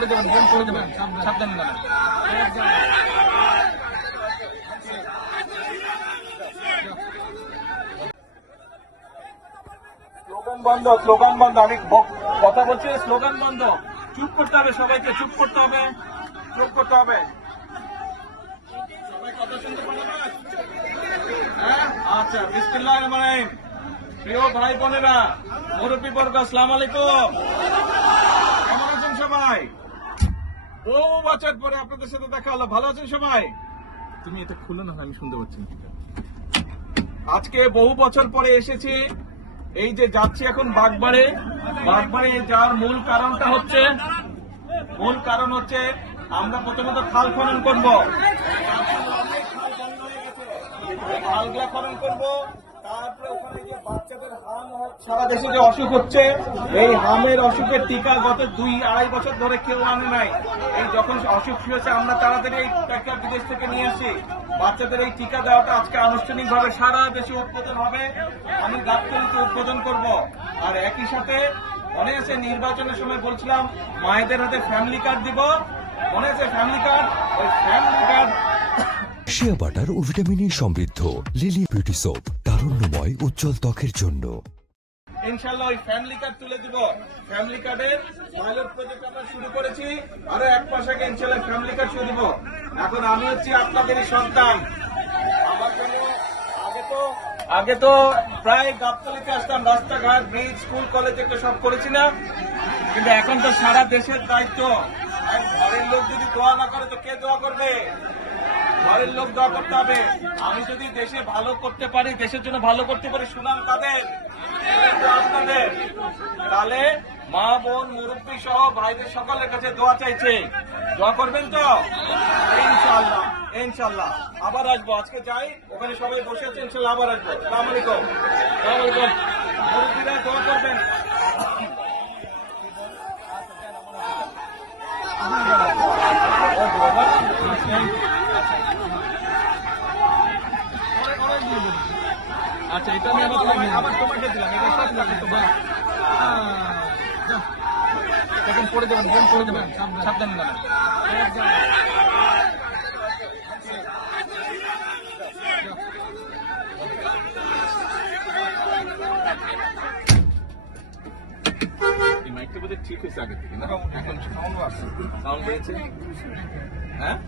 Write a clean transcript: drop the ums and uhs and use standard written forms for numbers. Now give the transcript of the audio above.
পড়ে যাবেন, বোম পড়ে যাবেন, সাবধানে যাবেন। স্লোগান বন্ধ, স্লোগান বন্ধ। আমি কথা বলছি, স্লোগান বন্ধ। চুপ করতে হবে সবাইকে, চুপ করতে হবে, চুপ করতে হবে। সবাই কথা শুনতে পারবে? হ্যাঁ, আচ্ছা। বিসমিল্লাহির রহমানির রহিম। প্রিয় ভাই বোনেরা, মুরব্বী বর্গ, আসসালামু আলাইকুম। কেমন আছেন সবাই? বহু বছর পরে আপনাদের সাথে দেখা হলো। ভালো আছেন সবাই? তুমি এটা খুলো না, আমি শুনতে পাচ্ছি না। আজকে বহু বছর পরে এসেছি। এই যে যাচ্ছি এখন বাগবাড়ে। বাগবাড়ে যাওয়ার মূল কারণ হচ্ছে আমরা প্রথমত খাল খনন করব। খালগুলা খনন করব, তারপরে ওখানে যে বাচ্চাদের হাম, সারা দেশে যে অসুখ হচ্ছে, এই হামের অসুখের টিকা গত 2-2.5 বছর ধরে কেউ আনে নাই। এই যখন অসুখ শুরু হয়েছে, আমরা তাড়াতাড়ি এই টিকা বিদেশ থেকে নিয়ে আসি। বাচ্চাদের এই টিকা দেওয়াটা আজকে আনুষ্ঠানিকভাবে সারা দেশে উদ্বোধন হবে। আমি গাবতলীতে উদ্বোধন করব। আর একই সাথে মনে আছে নির্বাচনের সময় বলছিলাম মায়েদের হাতে ফ্যামিলি কার্ড দিব, মনে আছে ফ্যামিলি কার্ড? ওই ফ্যামিলি কার্ড শিয়া বাটার ও ভিটামিন সমৃদ্ধ লিলি বিউটি সোপ, তারুণ্যময় উজ্জ্বল ত্বকের জন্য। ইনশাআল্লাহ ওই ফ্যামিলি কার্ড তুলে দিব। ফ্যামিলি কার্ডের পাইলট প্রজেক্ট আমরা শুরু করেছি। আরো 1 মাস আগে ইনশাআল্লাহ ফ্যামিলি কার্ড শুরু দিব। এখন আমি হচ্ছি আপনাদেরই সন্তান। আমার জন্য আগে তো প্রায় গাবতলীতে আসতাম, রাস্তাঘাট, ব্রিজ, স্কুল, কলেজ এগুলো সব করেছি না? কিন্তু এখন তো সারা দেশের দায়িত্ব। ঘরের লোক যদি দোয়া না করে তো কে দোয়া করবে? ঘরের লোক দোয়া করতে হবে। আমি যদি দেশে ভালো করতে পারি, দেশের জন্য ভালো করতে পারি, সুনাম কাদের? আপনাদের। তাহলে মা, বোন, মুরব্বী সহ ভাইদের সকলের কাছে দোয়া চাইছে। দোয়া করবেন তো? ইনশাআল্লাহ, ইনশাআল্লাহ। আবার আসবো। আজকে যাই, ওখানে সবাই বসে আছে, ইনশাআল্লাহ আবার আসবো। আসসালামু আলাইকুম। আসসালামু আলাইকুম। মুরব্বীরা দোয়া করবেন। আচ্ছা, এটা আমি আবার তোমাকে দিলাম। এটা সব লাগে তোমার। এখন পড়ে যাবেন, বোম পড়ে যাবেন, সাবধানে যাবেন। এই মাইকটা বোধহয় ঠিক হয়েছে আগে থেকে না? এখন সাউন্ড আসছে, সাউন্ড হয়েছে। হ্যাঁ।